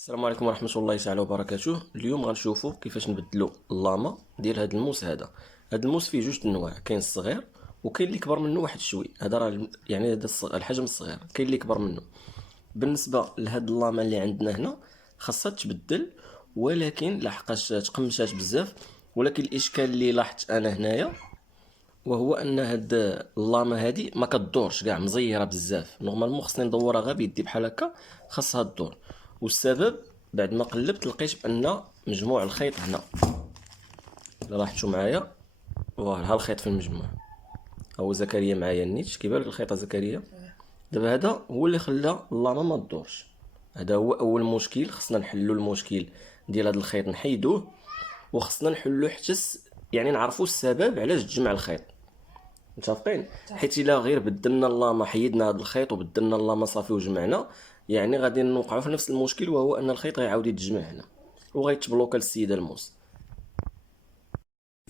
السلام عليكم ورحمة الله تعالى وبركاته. اليوم غنشوفوا كيفاش نبدلوا اللاما ديال هذا الموس. هذا الموس فيه جوج انواع، كاين الصغير وكاين اللي كبر منه واحد شوي. هذا راه يعني هذا الحجم الصغير، كاين اللي كبر منه. بالنسبة لهاد اللاما اللي عندنا هنا خاصها تبدل، ولكن لحقاش تقمشات بزاف. ولكن الاشكال اللي لاحظت انا هنايا وهو ان هاد اللاما هادي ما كدورش كاع، مزيره بزاف. نورمالمون خصني ندورها غير بيدي بحال هكا، خاصها الدور. والسبب بعد ما قلبت لقيت بان مجموع الخيط هنا، الا لاحظتوا معايا فوالا ها الخيط في المجموع. هو زكريا معايا النيتش كيبان لك الخيط زكريا. دابا هذا هو اللي خلى اللاما ما تدورش. هذا هو اول مشكل، خصنا نحلوا المشكل ديال هذا الخيط نحيدوه، وخصنا نحلوا حتى يعني نعرفوا السبب علاش تجمع الخيط. متفقين؟ حيت الا غير بدلنا اللاما، حيدنا هذا الخيط وبدلنا اللاما صافي وجمعنا، يعني غادي نوقعوا في نفس المشكل، وهو ان الخيط غيعاود يتجمع هنا وغيتبلوكا السيده الموس.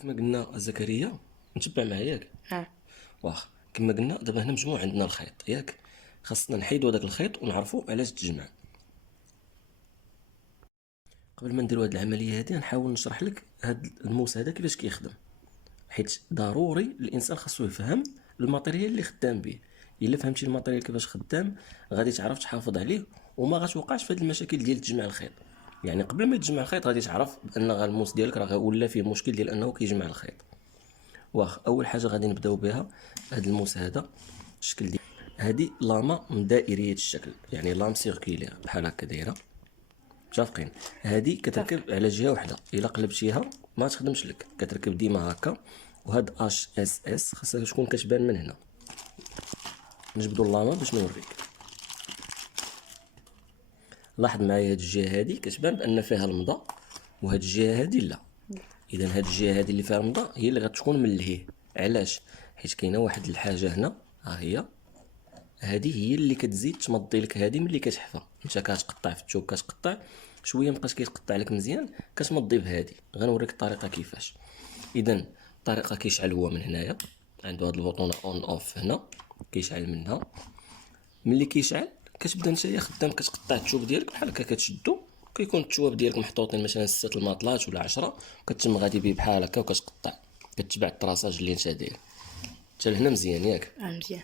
كما قلنا زكريا، نتبع معايا ياك؟ واخا. كما قلنا دابا هنا مجموع عندنا الخيط ياك، خاصنا نحيدوا هذاك الخيط ونعرفوا علاش تجمع. قبل ما نديروا هذه العمليه هذه نحاول نشرح لك هذا الموس هذا كيفاش كيخدم، حيت ضروري الانسان خاصو يفهم الماتيريال اللي خدام به. الا فهمتي الماتيريال كيفاش خدام غادي تعرف تحافظ عليه وما غاتوقعش في هذه المشاكل ديال تجمع الخيط. يعني قبل ما تجمع الخيط غادي تعرف بان الموس ديالك راه ولا فيه مشكل ديال انه كيجمع الخيط. واخ. اول حاجه غادي نبداو بها هذا الموس هذا، الشكل ديال هذه لاما دائريه الشكل، يعني لام سيركولير بحال هكا دايره. متفقين؟ هذه كتركب على جهه واحده، الا قلبتيها ما تخدمش لك، كتركب ديما هكا. وهاد اش اس اس خاصها تكون كتبان من هنا. نجبدوا اللاما باش نوريك. لاحظ معايا هاد الجهه هادي كتبان بان فيها المضى، وهاد الجهه هادي لا. اذا هاد الجهه هادي اللي فيها المضى هي اللي غتكون من الهيه. علاش؟ حيت كاينه واحد الحاجه هنا، ها هي. هذه هي اللي كتزيد تمضي لك هذه ملي كتحفى. انت كتقطع في الثوب، كتقطع شويه مابقاش كيتقطع لك مزيان، كتمضي بهذه. غنوريك الطريقه كيفاش. اذا الطريقه كيشعل هو من هنايا، عنده هذا البوطون اون اوف هنا، كيشعل منها. ملي كيشعل كتبدا نتايا خدام، كتقطع الثوب ديالك بحال هكا، كتشدو. كيكون الثواب ديالك محطوطين مثلا 6 الماطلات ولا 10، وكتم غادي بيه بحال هكا وكتقطع. كتبع الطراساج اللي انت داير. حتى لهنا مزيان ياك؟ مزيان.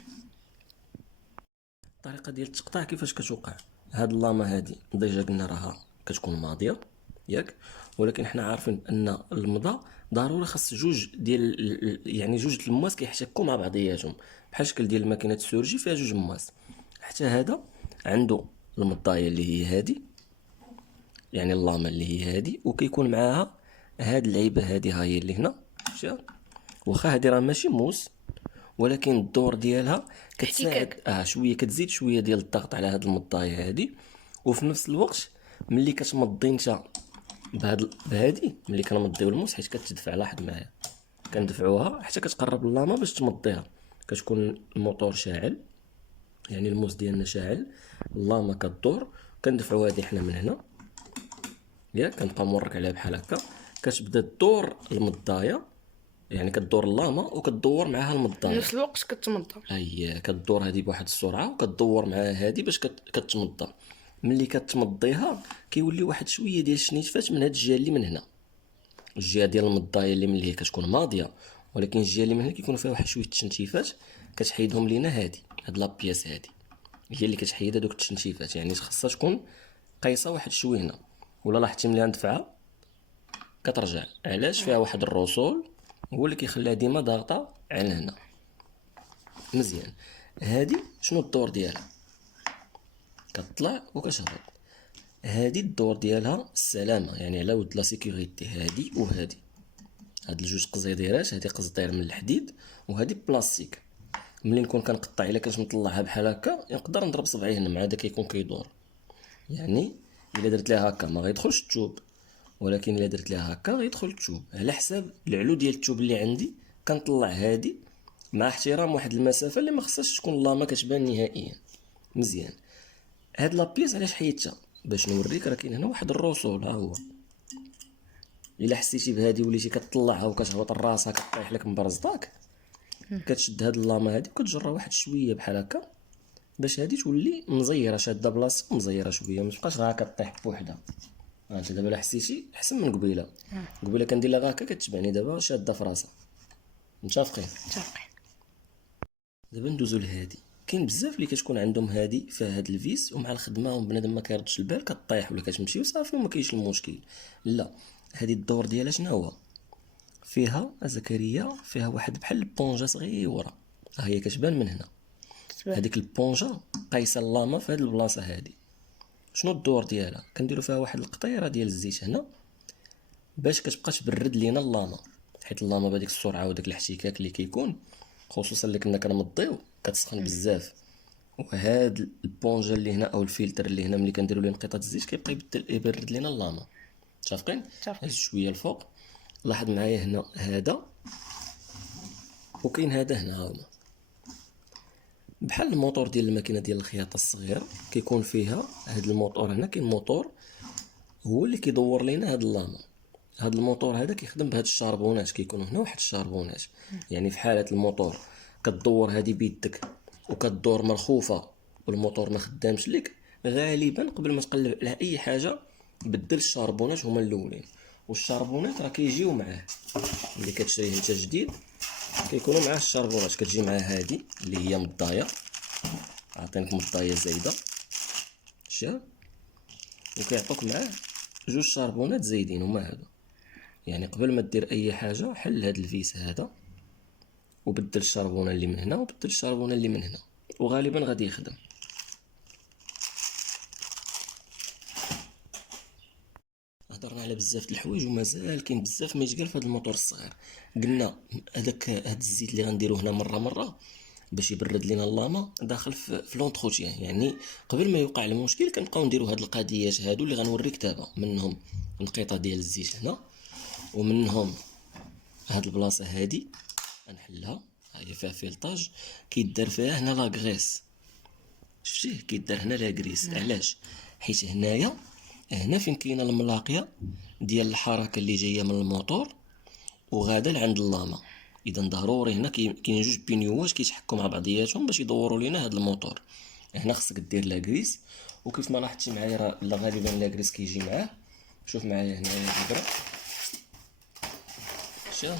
الطريقه ديال التقطاع كيفاش كتوقع. هاد اللاما هادي ديجا قلنا راها كتكون ماضيه ياك، ولكن حنا عارفين ان المضى ضروري خاص جوج ديال يعني جوج المواس كيحتكوا مع بعضياتهم، بحال الشكل ديال الماكينه السورجي فيها جوج مواس. حتى هذا عنده المضايه اللي هي هادي، يعني اللاما اللي هي هادي، وكيكون معاها هاد اللعيبه هادي، ها هي اللي هنا. شاف؟ واخا هادي راه ماشي موس، ولكن الدور ديالها كتساعد شويه، كتزيد شويه ديال الضغط على هاد المضايه هادي. وفي نفس الوقت ملي كتمضي انت بهادي، ملي كنمضيو الموس حيت كتدفع، لاحظ معايا كندفعوها حتى كتقرب اللاما باش تمضيها، كتكون الموتور شاعل، يعني الموس ديالنا شاعل، اللاما كدور. كندفعو هادي حنا من هنا ياك، كنبقى مورك عليها بحال هكا، كتبدا تدور المضايه، يعني كدور اللاما وكتدور معاها المضايه نفس الوقت كتمضى. اي، كدور هذه بواحد السرعه وكتدور معاها هذه باش كتمضى. ملي كتمضيها كيولي واحد شويه ديال الشنيفات من هاد الجهه اللي من هنا، الجهه ديال المضايه اللي من هي كتكون ماضيه، ولكن الجهه اللي من هنا كيكونوا فيها واحد شويه التشنتيفات. كتحيدهم لينا هاد لابياس هادي هي اللي كتحيد هذوك التشنتيفات، يعني خاصها تكون قايصه واحد شويه هنا. ولا لاحظتي ملي غندفعها كترجع، علاش؟ فيها واحد الرسول هو اللي كيخليها ديما ضاغطه على هنا. مزيان. هادي شنو الدور ديالها؟ كتطلع وكتهبط. هادي الدور ديالها السلامه، يعني على ود لا سيكوريتي. هادي وهادي، هاد الجوج قزيديرات، هادي قزدير من الحديد وهادي بلاستيك. ملي نكون كنقطع الا كنت مطلعها بحال هكا نقدر نضرب صبعي هنا، مع هذا كيكون كيدور. يعني الا درت ليها هكا ما غيدخلش الثوب، ولكن الا درت ليها هكا غيدخل الثوب. على حساب العلو ديال الثوب اللي عندي كنطلع هادي مع احترام واحد المسافه اللي ما خصهاش تكون لاما كتبان نهائيا. مزيان. هاد لابيس علاش حيدتها؟ باش نوريك راه كاين هنا واحد الرسول، ها هو. الا حسيتي بهادي وليتي كتطلعها وكتهبط راسها كطيح لك من برزطاك، كتشد هاد اللاما هادي وكتجرها واحد شويه بحال هكا، باش هادي تولي مزيره، شاده بلاصتك مزيره شويه، ما تبقاش غا كطيح بوحدها. انت دابا لا حسيتي احسن من قبيله. قبيله كندير لها غا هكا كتبعني، دابا شاده في راسها. متفقين؟ متفقين. دابا ندوزو لهادي. كاين بزاف اللي كتكون عندهم هادي فيها هاد الفيس، ومع الخدمه وبنادم ما كيردش البال كطيح ولا كتمشي وصافي وما كاينش المشكل. لا، هادي الدور ديالها شنو هو؟ فيها زكريا، فيها واحد بحال البونجه صغيره، ها هي كتبان من هنا. هذيك البونجا قايسه اللاما في هاد البلاصه هادي. شنو الدور ديالها؟ كنديروا فيها واحد القطيره ديال الزيت هنا باش كتبقى تبرد لينا اللاما، حيت اللاما بهذيك السرعه وداك الاحتكاك اللي كيكون، خصوصا اللي كنا كنمضيو كتسخن بزاف. وهاد البونجا اللي هنا او الفلتر اللي هنا ملي كنديروا ليه انقطاع الزيت كيبقى يبرد لينا اللاما. متفقين؟ متفقين. هز شويه الفوق، لاحظ معايا هنا هذا، وكاين هذا هنا هما بحال الموتور ديال الماكينه ديال الخياطه الصغير، كيكون فيها هاد الموتور هنا. كاين موتور هو اللي كيدور لينا هاد اللاما. هاد الموتور هذا كيخدم بهاد الشاربونات، كيكونوا هنا واحد الشاربونات. يعني في حاله الموتور كدور هادي بيدك وكدور مرخوفه والموتور ما خدامش لك، غالبا قبل ما تقلب على اي حاجه بدل الشاربونات هما الاولين. والشاربونات راه كيجيو معاه، اللي كتشريه انت جديد كيكونوا معاه الشاربونات. كتجي معاه هادي اللي هي مضايه، عاطينك مضايه زايده شا، وكيعطوك معاه جوج شاربونات زايدين هما هادو. يعني قبل ما دير اي حاجه حل هاد الفيس هذا وبدل الشاربونه اللي من هنا وبدل الشاربونه اللي من هنا، وغالبا غادي يخدم. هضرنا على بزاف د الحوايج ومازال كاين بزاف ما يتقال في هذا الموتور الصغير. قلنا هاد الزيت اللي غنديروه هنا مره باش يبرد لينا اللاما داخل في لونتروتيان. يعني قبل ما يوقع المشكل كنبقاو نديرو هاد القضيات هادو اللي غنوريك دابا. منهم انقطاع ديال الزيت هنا، ومنهم هاد البلاصه هادي غنحلها، هي فيها فيلطاج كيدار فيها هنا لاغريس. شفتيه كيدار هنا لاغريس؟ علاش؟ حيت هنايا هنا فين كاينه الملاقيه ديال الحركه اللي جايه من الموتور وغادا لعند اللاما. اذا ضروري هنا كاين جوج بينيوات كيتحكوا مع بعضياتهم باش يدوروا لينا هذا الموتور. هنا خصك دير لاغريس، وكيف ما لاحظتي معايا راه غالبا لاغريس كيجي معاه. شوف معايا هنا البرا، شوف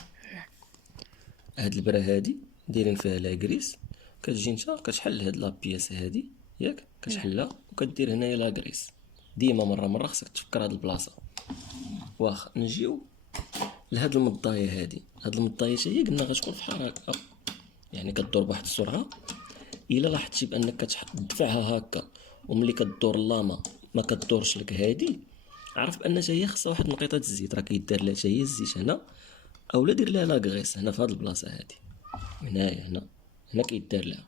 هاد البرا هادي دايرين فيها لاغريس. كتجي نتا كتحل هاد لابياس هادي ياك، كتحلها وكدير هنايا لاغريس. ديما مره خصك تفكر هاد البلاصه. واخا نجيو لهاد المضايه هادي. هاد المضايه هي قلنا غتكون في حركه، يعني كدور بواحد السرعه. الا لاحظتي بانك كتدفعها هكا وملي كدور اللاما ما كدورش لك هادي، عرف بان حتى هي خصها واحد نقيطه الزيت راه كيدار لها حتى هي الزيت هنا، اولا دير لها لاكغيس هنا في هاد البلاصه هادي. هنايا هنا كيدار لها.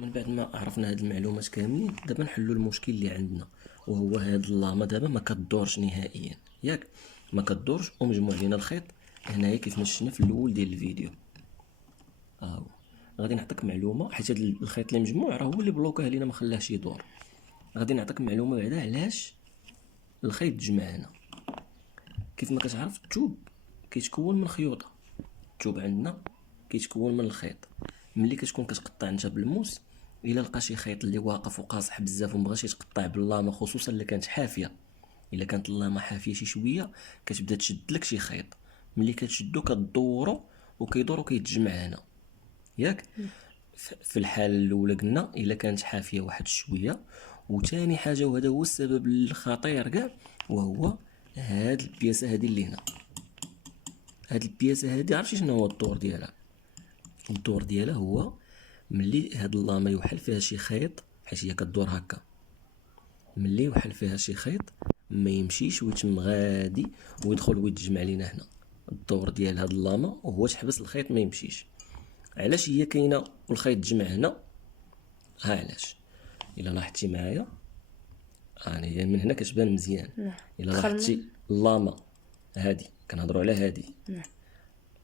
من بعد ما عرفنا هاد المعلومات كاملين، دابا نحلو المشكل اللي عندنا، وهو هاد اللاما دابا ما كدورش نهائيا ياك، ما كدورش ومجموع لينا الخيط هنايا كيف ما شفنا في الاول ديال الفيديو. هاهو غادي نعطيك معلومه، حيت هاد الخيط اللي مجموع راه هو اللي بلوكاه لينا ما خلاهش يدور. غادي نعطيك معلومه بعدا علاش الخيط تجمع هنا. كيف ما كتعرف التوب كيتكون من خيوطه، التوب عندنا كيتكون من الخيط. ملي كتكون كتقطع انت بالموس، الا لقى شي خيط اللي واقف وقاصح بزاف ومبغاش يتقطع باللاما، خصوصا اللي كانت حافيه، الا كانت اللاما حافيه شي شويه كتبدا تشد لك شي خيط. ملي كتشدو كدورو وكيدور وكيتجمع هنا ياك. في الحاله الاولى قلنا الا كانت حافيه واحد شويه. وثاني حاجه وهذا هو السبب الخطير كاع، وهو هاد البياسه هادي اللي هنا. هاد البياسه هادي عرفتي شنو هو الدور ديالها؟ الدور ديالها هو ملي هاد اللاما يوحل فيها شي خيط، حيت هي كدور هكا، ملي يوحل فيها شي خيط ما يمشيش ويتم غادي ويدخل ويتجمع لينا هنا. الدور ديال هاد اللاما هو تحبس الخيط ما يمشيش. علاش هي كاينه والخيط تجمع هنا؟ ها علاش. الا لاحظتي معايا هي من هنا كتبان مزيان. الا لاحظتي اللاما هادي كنهضروا على هادي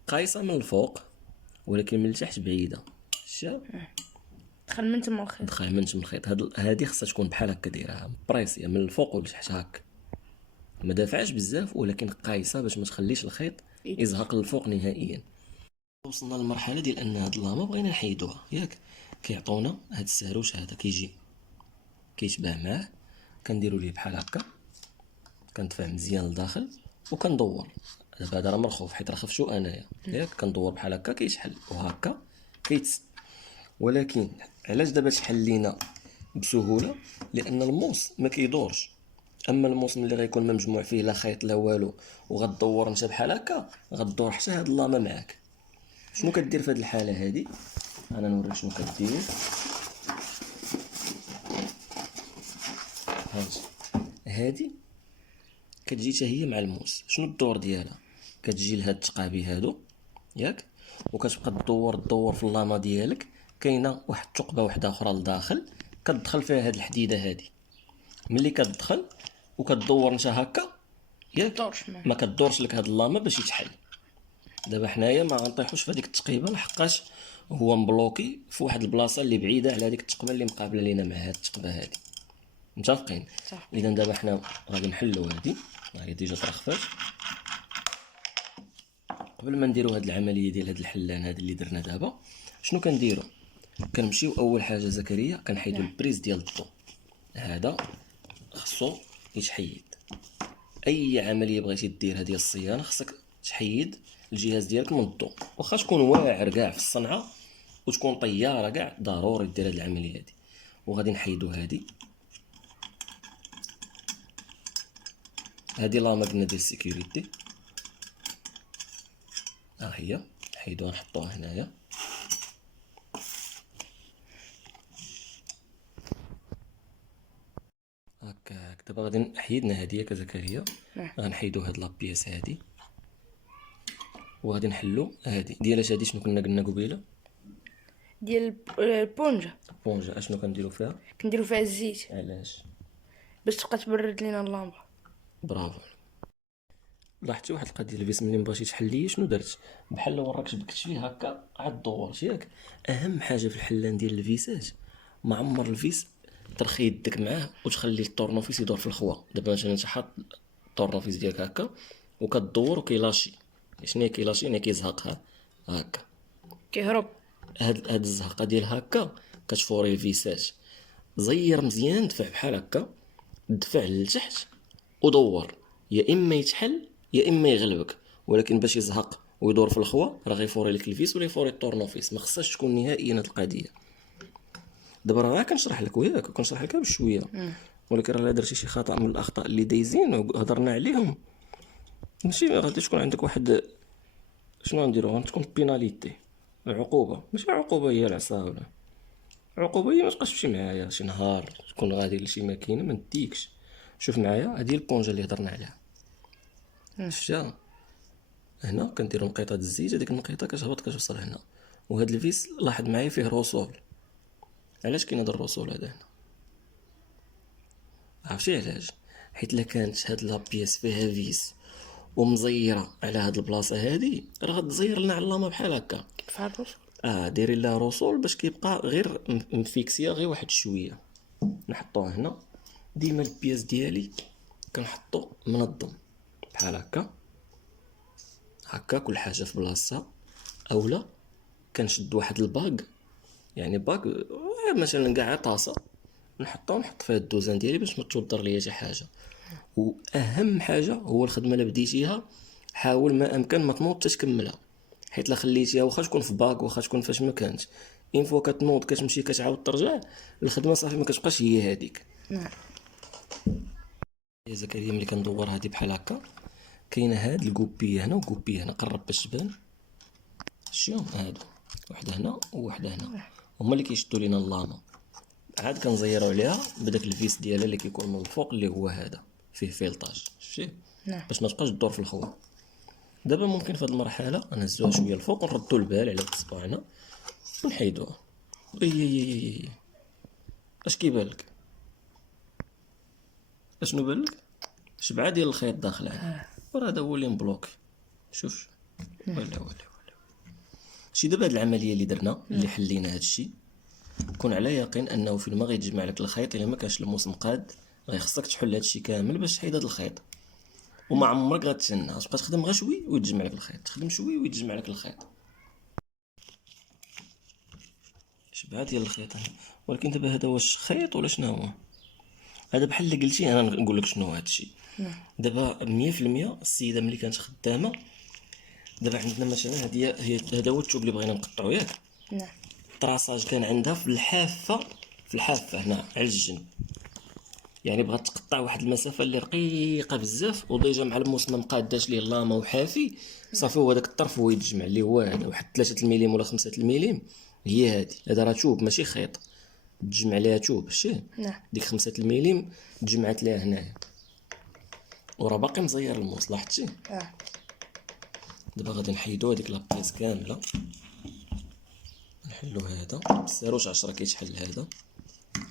قايصه من الفوق ولكن من التحت بعيده. شا دخل من تما الخيط. دخل من تما الخيط. هادي خصها تكون بحال هكا دايرها بريسيه من الفوق ولتحت هكا، ما دافعاش بزاف ولكن قايصه باش ما تخليش الخيط يزهق للفوق نهائيا. وصلنا للمرحله ديال ان هاد اللاما بغينا نحيدوها ياك. كيعطونا هاد الساروش هذا كيجي كيتباع معاه، كنديروا ليه بحال هكا، كندفع مزيان لداخل وكندور. دابا هذا راه مرخوف حيت راه خفتو انايا ياك. كندور بحال هكا كيشحل وهكا كيتس. ولكن علاش دابا تحل لينا بسهوله؟ لان الموس ما كيدورش. اما الموس ملي غيكون ما مجموع فيه لا خيط لا والو وغدور انت بحال هكا، غدور حتى هاد اللاما معاك. شنو كدير في هاد الحاله هادي؟ انا نوريك شنو كدير. هانت هادي كتجي حتى هي مع الموس. شنو الدور ديالها؟ كتجي لهاد التقابي هادو ياك، وكتبقى تدور في اللاما ديالك. كاينه واحد الثقبه واحده اخرى لداخل كتدخل فيها هاد الحديده هادي. ملي كتدخل وكتدور انت هكا ياك، دورش معاه. ما كدورش لك هاد اللاما باش يتحل. دابا حنايا ما غنطيحوش في هذيك التقيبه لحقاش هو مبلوكي في واحد البلاصه اللي بعيده على هذيك الثقبه اللي مقابله لينا مع هاد الثقبه هادي. متفقين؟ صح. اذا دابا حنا غادي نحلوا هادي، هي ديجا ترخفات. قبل ما نديروا هاد العمليه ديال هاد الحلان هذا اللي درنا دابا، شنو كنديروا؟ كنمشيو اول حاجه زكريا كنحيدوا البريز ديال الضو. هذا خصو يتحيد. اي عمليه بغيتي ديرها ديال الصيانه خصك تحيد الجهاز ديالك من الضو، واخا تكون واعر كاع في الصنعه وتكون طياره كاع، ضروري دير هاد العمليه هادي. وغادي نحيدو هادي لاما قلنا ديال السيكوريتي، ها هي نحيدوها نحطوها هنايا. هكاك دابا غادي حيدنا هادي ياك زكريا. غنحيدو هاد لابياس هادي وغادي نحلو هادي. ديال هادي شنو كنا قلنا قبيله؟ ديال البونجا بونجا. اشنو كنديرو فيها؟ كنديرو فيها الزيت علاش؟ باش تبقى تبرد لينا اللامبه. برافو. لاحظتي واحد القضيه، الفيس ملي مبغيتي تحليه شنو درت؟ بحال لو وراك شبكت فيه هكا عاد دورت ياك. اهم حاجه في الحلان ديال الفيسات ما عمر الفيس ترخي يدك معاه وتخلي الطورنوفيس يدور في الخوا. دابا مثلا انت حاط الطورنوفيس ديالك هكا وكدور وكيلاشي. شنو هي كيلاشي؟ يعني كيزهقها هكا. كيهرب. هاد الزهقه ديال هكا كتفوري الفيسات. زير مزيان، دفع بحال هكا، دفع لتحت ودور. يا اما يتحل يا اما يغلبك، ولكن باش يزهق ويدور في الخوا راه غيفوري لك الفيس ولا يفوري الطورنوفيس. ما خصهاش تكون نهائيا هاد القضيه. دابا راه كنشرح لك وياك كنشرح لك بشويه، ولكن راه درتي شي خطا من الاخطاء اللي دايزين وهضرنا عليهم ماشي غادي تكون عندك واحد شنو غنديرو، غتكون بيناليتي، عقوبه. ماشي عقوبه هي العصا ولا عقوبه هي ما تبقاش تمشي معايا شي نهار تكون غادي لشي ماكينه ما نديكش. شوف معايا هذه البونجا اللي هضرنا عليها، شفتها هنا؟ كنديرو نقيطه الزيت، هذيك النقيطه كتهبط كتوصل هنا. وهاد الفيس لاحظ معايا فيه رسول. علاش كاين هاد الرسول هذا هنا؟ عرفتي علاش؟ حيت الا كانت هاد لابياس فيها فيس ومزيره على هاد البلاصه هادي راه غتزير لنا على اللامه بحال هكا. فحال الرسل. ديري لها رسول باش كيبقى غير مفيكسيا غير واحد شويه. نحطوها هنا. ديما البياس ديالي كنحطو منظم بحال هكا هكا، كل حاجه في بلاصتها. اولا كنشد واحد الباك، يعني باك مثلا كاع طاسه نحطها ونحط فيها الدوزان ديالي باش ما توضر ليا شي حاجه. واهم حاجه هو الخدمه اللي بديتيها حاول ما امكن ما تنوض تكملها، حيت لا خليتيها واخا تكون في باك واخا تكون فاش ما كانت، اين فوا كتنوض كتمشي كتعاود ترجع الخدمه صافي ما كتبقاش هي هذيك. نعم. يا زكريا ملي كندور هادي بحال هكا كاينه هاد الكوبيه هنا وكوبيه هنا، قرب باش تبان. شتيهم هادو؟ وحده هنا ووحده هنا، هما اللي كيشدوا لينا اللاما. عاد كنزيرو عليها بداك الفيس ديالها اللي كيكون من الفوق اللي هو هذا فيه فيلطاج، شفتيه؟ نعم. باش ما تبقاش تدور في الخوا. دابا ممكن في هذه المرحله نهزوها شويه الفوق ونردوا البال على صباعنا ونحيدوها. اي اش كيبان لك؟ اشنو بان لك؟ شبعه ديال الخيط داخله، وراه هذا هو اللي مبلوك. شوف ولا شي. دابا هاد العمليه اللي درنا اللي حلينا هاد الشيء، كون على يقين انه فين ما غيتجمع لك الخيط الا ما كانش الموس مقاد غيخصك تحل هاد الشيء كامل باش تحيد هاد الخيط. وما عمرك غتسنى، تبقى تخدم غير شوي ويتجمع لك الخيط، تخدم شوي ويتجمع لك الخيط. شبعه ديال الخيط هنا. ولكن دابا هذا واش خيط ولا شنو هو؟ هذا بحال اللي قلتي، انا نقول لك شنو هذا الشيء. دابا 100% السيده ملي كانت خدامه، دابا عندنا مثلا هي هذا هو الثوب اللي بغينا نقطعو ياك. نعم. الطراساج كان عندها في الحافه، هنا على الجنب، يعني بغات تقطع واحد المسافه اللي رقيقه بزاف، وديجا مع المسمم قاداش ليه اللامه وحافي صافي. هو داك الطرف هو يتجمع اللي هو هذا واحد 3 المليم ولا 5 المليم، هي هذه. هذا راه توب ماشي خيط، تجمع ليها توب شتي. نعم. ديك 5 المليم تجمعت ليها هنايا، وراه باقي مزير الموس لاحظتي. دابا غادي نحيدو هذيك لابيس كامله، نحلو هذا بسيروش 10 كيتحل هذا.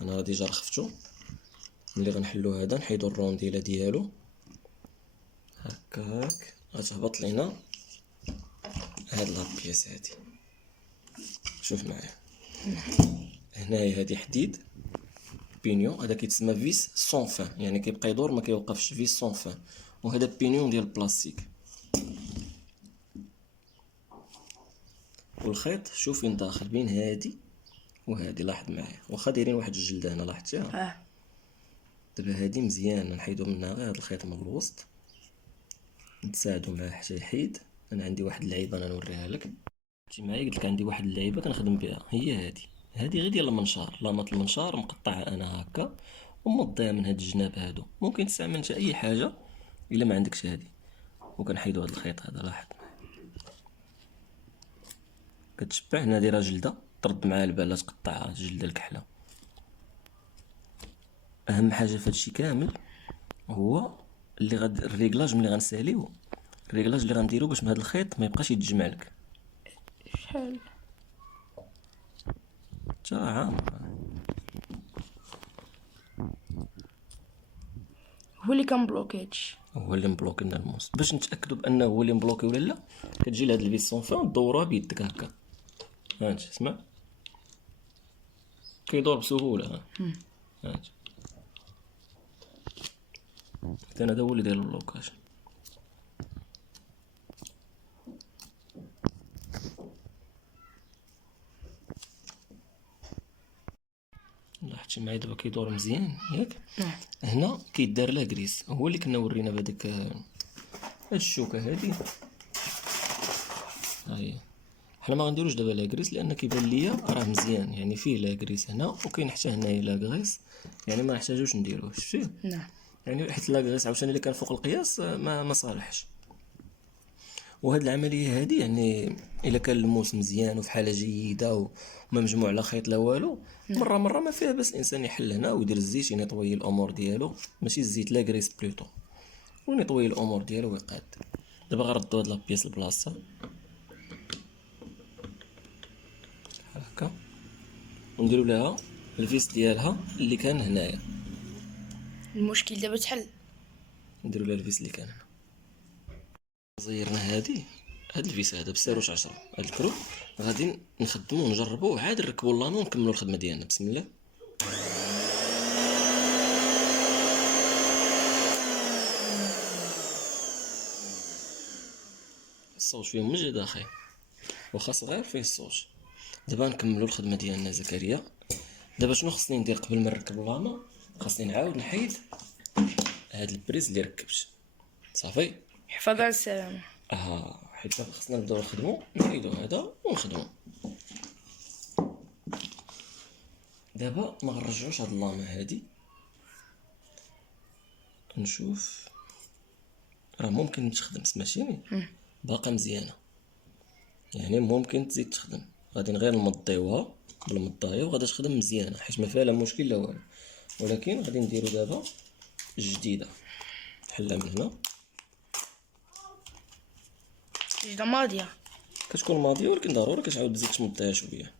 انا راه ديجا رخفتو. ملي غنحلو هذا نحيدو الرونديله ديالو هكاك، غتهبط لينا هاد لابيس هادي. شوف معايا هنايا هادي حديد بينيون، هذا كيتسمى فيس سون فان، يعني كيبقى يدور ما كيوقفش، فيس سون فان. وهذا بينيون ديال البلاستيك. والخيط شوف فين داخل بين هادي وهادي، لاحظ معايا واخا دايرين واحد الجلده هنا لاحظتيها. دابا هادي مزيان نحيدو منها غير هاد الخيط من الوسط، نتساعدو معاه حتى يحيد. انا عندي واحد اللعيبه انا نوريها لك. شفتي معايا قلت لك عندي واحد اللعيبه كنخدم بها، هي هادي غير ديال المنشار، لامط المنشار مقطعها انا هكا ومضيها من هاد الجناب هادو. ممكن تستعمل انت اي حاجه الا ما عندكش هادي. وكنحيدو هاد الخيط هذا، لاحظ كتشبع هنا دايره جلده، ترد مع البال لا تقطعها الجلده الكحله. اهم حاجه في هادشي كامل هو اللي الريغلاج ملي غنساليو، الريغلاج اللي غنديرو باش هاد الخيط ما يبقاش يتجمع لك. شحال تا عام هو اللي كان بلوكي هادشي. هو اللي مبلوكي لنا الموس. باش نتاكدوا بانه هو اللي مبلوكي ولا لا، كتجي لهاد الفيس سون فان دوروها بيدك هكا. هانت اسمع كيدور بسهوله. هانت انا هذا هو اللي داير البلوكاج. لاحظتي معايا دابا كيدور مزيان ياك. هنا كيدار لا كريس، هو اللي كنا ورينا بهذيك هاد الشوكه هادي. ها هي. حنا ما غنديروش دابا لا كريس لان كيبان ليا راه مزيان، يعني فيه لا كريس هنا وكاين حتى هنايا لا كريس، يعني ما نحتاجوش نديروه. شفتي نعم. يعني حيت لا كريس عاوتاني اللي كان فوق القياس ما صالحش. وهاد العمليه هادي يعني الا كان الموس مزيان وفي حاله جيده وما مجموع لا خيط لا والو، مره ما فيها باس الانسان يحل هنا ويدير الزيت ينيطوي الامور ديالو، ماشي الزيت لا كريس بلوتو، ونيطوي الامور ديالو ويقاد. دابا غنردو هاد لابيس لبلاصتها هكا، ونديرو لها الفيس ديالها اللي كان هنايا. المشكل دابا تحل. نديرو لها الفيس اللي كان هنا. زيرنا هاد الفيس هذا بسيروش 10. هاد الكرو غادي نخدمو ونجربو عاد نركبو اللانو ونكملو الخدمه ديالنا. بسم الله. الصوت فيهم من جد اخي، واخا صغير فيه الصوت. دابا نكملو الخدمه ديالنا زكريا. دابا شنو خصني ندير قبل ما نركب اللانو؟ خصني نعاود نحيد هاد البريز اللي ركبت صافي. حفاظ على السلامة. حيت خصنا نبداو نخدمو، نحيدو هذا ونخدمو. دابا ما غنرجعوش هاد اللامه هادي، نشوف راه ممكن تخدم سمعتيني، باقا مزيانه يعني ممكن تزيد تخدم. غادي غير نمضيوها بالمضايه وغادي تخدم مزيانه حيت ما فيها لا مشكل لا والو. ولكن غادي نديرو دابا الجديده، نحلها من هنا. جدا ماضية. كتكون ماضيه ولكن ضروري كتعاود تزيد تمضيها شويه.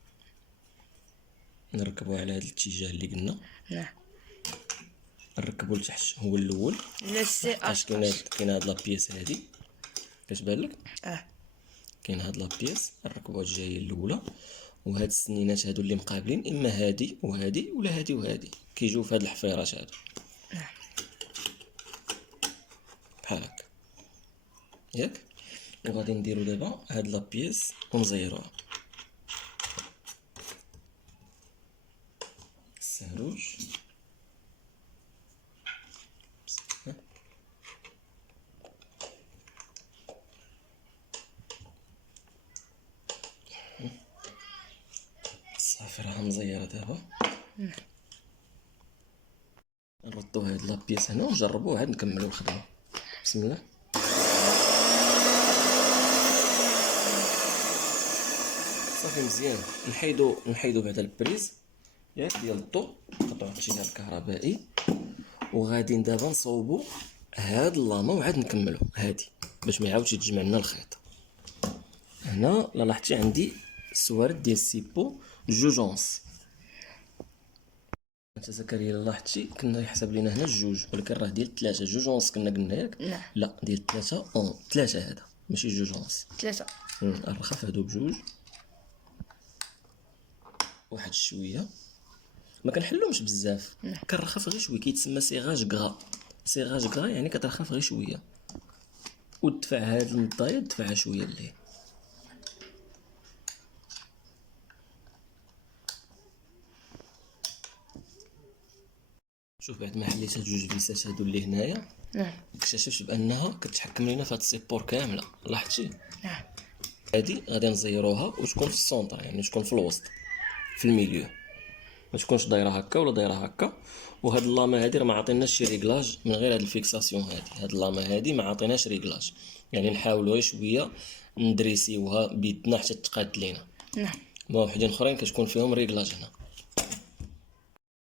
نركبوها على هذا الاتجاه اللي قلنا. نعم. نركبو لتحت هو الاول، لا سي حيت كاين هاد لابيس هادي كتبان لك. كاين هاد لابيس نركبوها الجايه الاولى، وهاد السنينات هادو اللي مقابلين اما هادي وهادي ولا هادي وهادي كيجيو في هاد الحفيرات هادو بحال هكا ياك. وغادي نديرو دابا هاد لابيس ونزيروها. مهروش. صافي راها مزيره دابا. نردو هاد لابيس هنا ونجربوه عاد نكملو الخدمه. بسم الله. صافي مزيان. نحيدو بعدا البريز ياك ديال الضو، نقطعو التيار الكهربائي، وغادي دابا نصوبو هاد اللامه وعاد نكملو هادي باش ما يعاودش يتجمع لنا الخيط. هنا لا لاحظتي عندي السوارد ديال السيبو جوج اونص. انت زكريا لا لاحظتي كنا يحسب لينا هنا جوج، ولكن راه ديال 3 جوج اونص كنا قلنا ياك. نعم. لا ديال 3 اون 3 هذا ماشي جوج اونص. 3. الرخف هادو بجوج، واحد شويه ما كنحلومش بزاف، كنرخف غير شويه، كيتسمى سيغاج كغا. سيغاج كغا يعني كترخف غير شويه، ودفع هاد المضايه دفعها شويه ليه. شوف بعد ما حليت هاد جوج فيسات هادو اللي هنايا، نعم. اكتشفت بانها كتحكم لينا في هاد السيبور كامله. لاحظتي نعم. هادي غادي نزيروها وتكون في السونتر، يعني تكون في الوسط في الميليو، ما تكونش دايره هكا ولا دايره هكا. وهاد اللامه هادي راه ما عطيناش شي ريغلاج من غير هاد الفيكساسيون هادي. هاد اللامه هادي ما عطيناش ريغلاج، يعني نحاولوا غير شويه ندريسيوها بيدنا حتى تقاد لينا. نعم. ما وحدين اخرين كتكون فيهم ريغلاج هنا.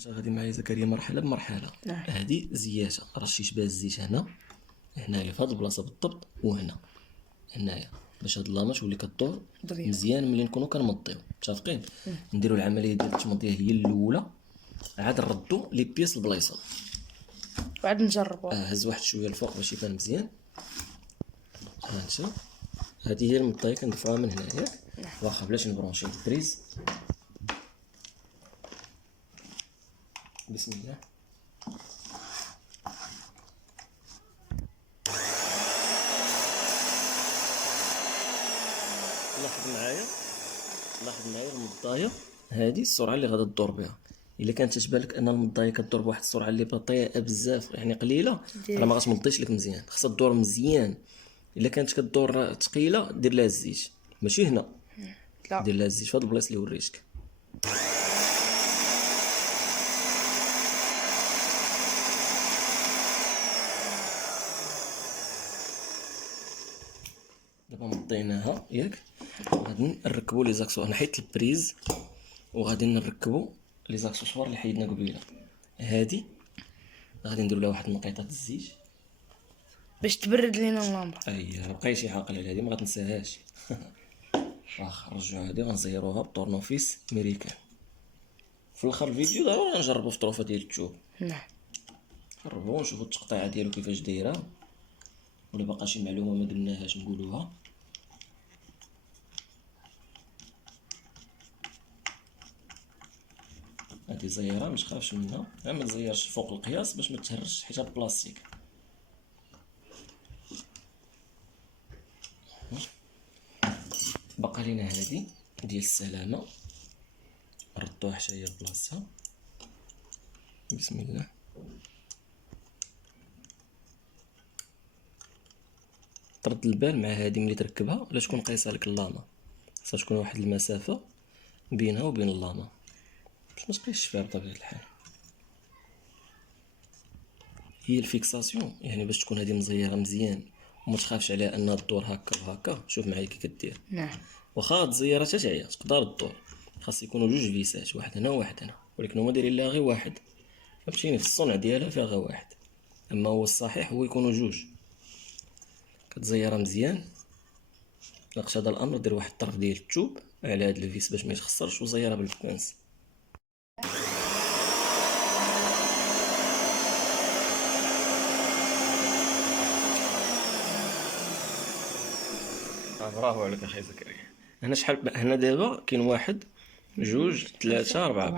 غادي معايا زكريا مرحله بمرحله. نعم. هادي زياته رشيت بها الزيت هنايا في هاد البلاصه بالضبط، وهنا هنايا باش هاد اللامه تولي كدور ضريبة. مزيان. ملي نكونوا كنمضيو متفقين نديروا العمليه ديال التمضيه هي الاولى، عاد نردو لي بيس البلايصه. وعاد نجربو. هز واحد شويه الفوق باش يبان مزيان. ها انت هذه هي المضايه كندفعوها من هنا ياك، واخا بلاش نبرونشي البريز. بسم الله. لاحظ معايا المضايه هذه السرعه اللي غادا تدور بها. الا كانت تبان لك ان المضايه كدور بواحد السرعه اللي بطيئه بزاف يعني قليله، راه ما غاتمضيش لك مزيان، خاصها تدور مزيان. الا كانت كدور ثقيله دير لها الزيت، ماشي هنا، لا. دير لها الزيت في هاد البلايص اللي وريتك. دابا مضيناها ياك، غادي نركبوا لي زاكسو. نحيت البريز وغادي نركبوا لي زاكسوسوار اللي حيدنا قبيله. هادي غادي نديروا لها واحد النقيطات الزيت باش تبرد لينا اللامبه. اي بقاي شي عاقل على هادي ما غتنساهاش. واخا نرجعوا هادي غنزيروها بطورنوفيس ميريكان. في الاخر الفيديو ضروري نجربوا في طروفه ديال التوب، نعم. نجربوا ونشوفوا التقطيعه ديالو كيفاش دايره، ولا باقا شي معلومه ما قلناهاش نقولوها. هادي زيره ما تخافش منها، ما تزيرش فوق القياس باش ما تهرش حيت هاد بلاستيك. بقى لينا هادي ديال السلامه، ردوها حتى هي لبلاصتها. بسم الله. ترد البال مع هادي ملي تركبها لا تكون قايسه لك اللامه، خاصها تكون واحد المسافه بينها وبين اللامه باش ما تبقايش فيها بطبيعه الحال. هي الفيكساسيون يعني باش تكون هادي مزيره مزيان وما تخافش عليها انها تدور هكا وهكا. شوف معايا كي كدير، نعم. واخا تزيرها حتى تعيا تقدر تدور. خاص يكونوا جوج فيسات، واحد هنا وواحد هنا، ولكن هما دايرين لها غير واحد، فهمتيني؟ في الصنع ديالها فيها غير واحد، اما هو الصحيح هو يكونوا جوج. كتزيرها مزيان. ناقش هذا الامر دير واحد الطرف ديال التوب على هاد الفيس باش ما يتخسرش وزيرها بالبوانس. برافو عليك اخي زكريا. هنا شحال هنا دابا كاين واحد جوج ثلاثة أربعة،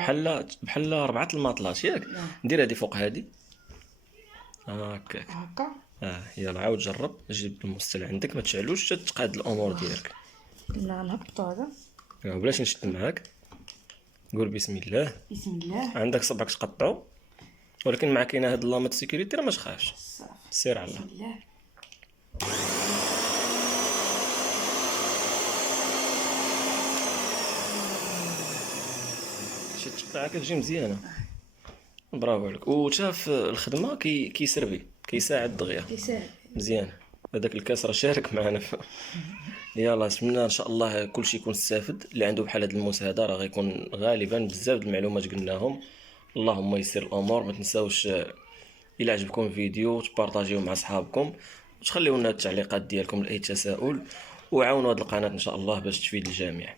بحال 4 الماطلات ياك. دير هادي فوق هادي هكاك. هكا. يلا عاود جرب، جيب المستل عندك ما تشعلوش حتى تقاد الامور ديالك. لا نهبطو هذا. بلاش نشد معاك. قول بسم الله. بسم الله. عندك صبعك تقطعو، ولكن مع كاينه هاد لامط سيكوريتي راه ما تخافش، صافي. سير على بسم الله. الله. شي تقطيعه كتجي مزيانه، برافو عليك. وشاف الخدمه كيسربي كيساعد دغيا يسهل. مزيان. هذاك الكاس راه شارك معنا يلا نتمنى ان شاء الله كلشي يكون استافد. اللي عنده بحال هاد الموس هذا راه غيكون غالبا بزاف د المعلومات قلناهم. اللهم يسر الامور. ما تنساوش الى عجبكم الفيديو تبارطاجيوه مع صحابكم، وتخليو لنا التعليقات ديالكم لاي تساؤل، وعاونوا هاد القناه ان شاء الله باش تفيد الجميع.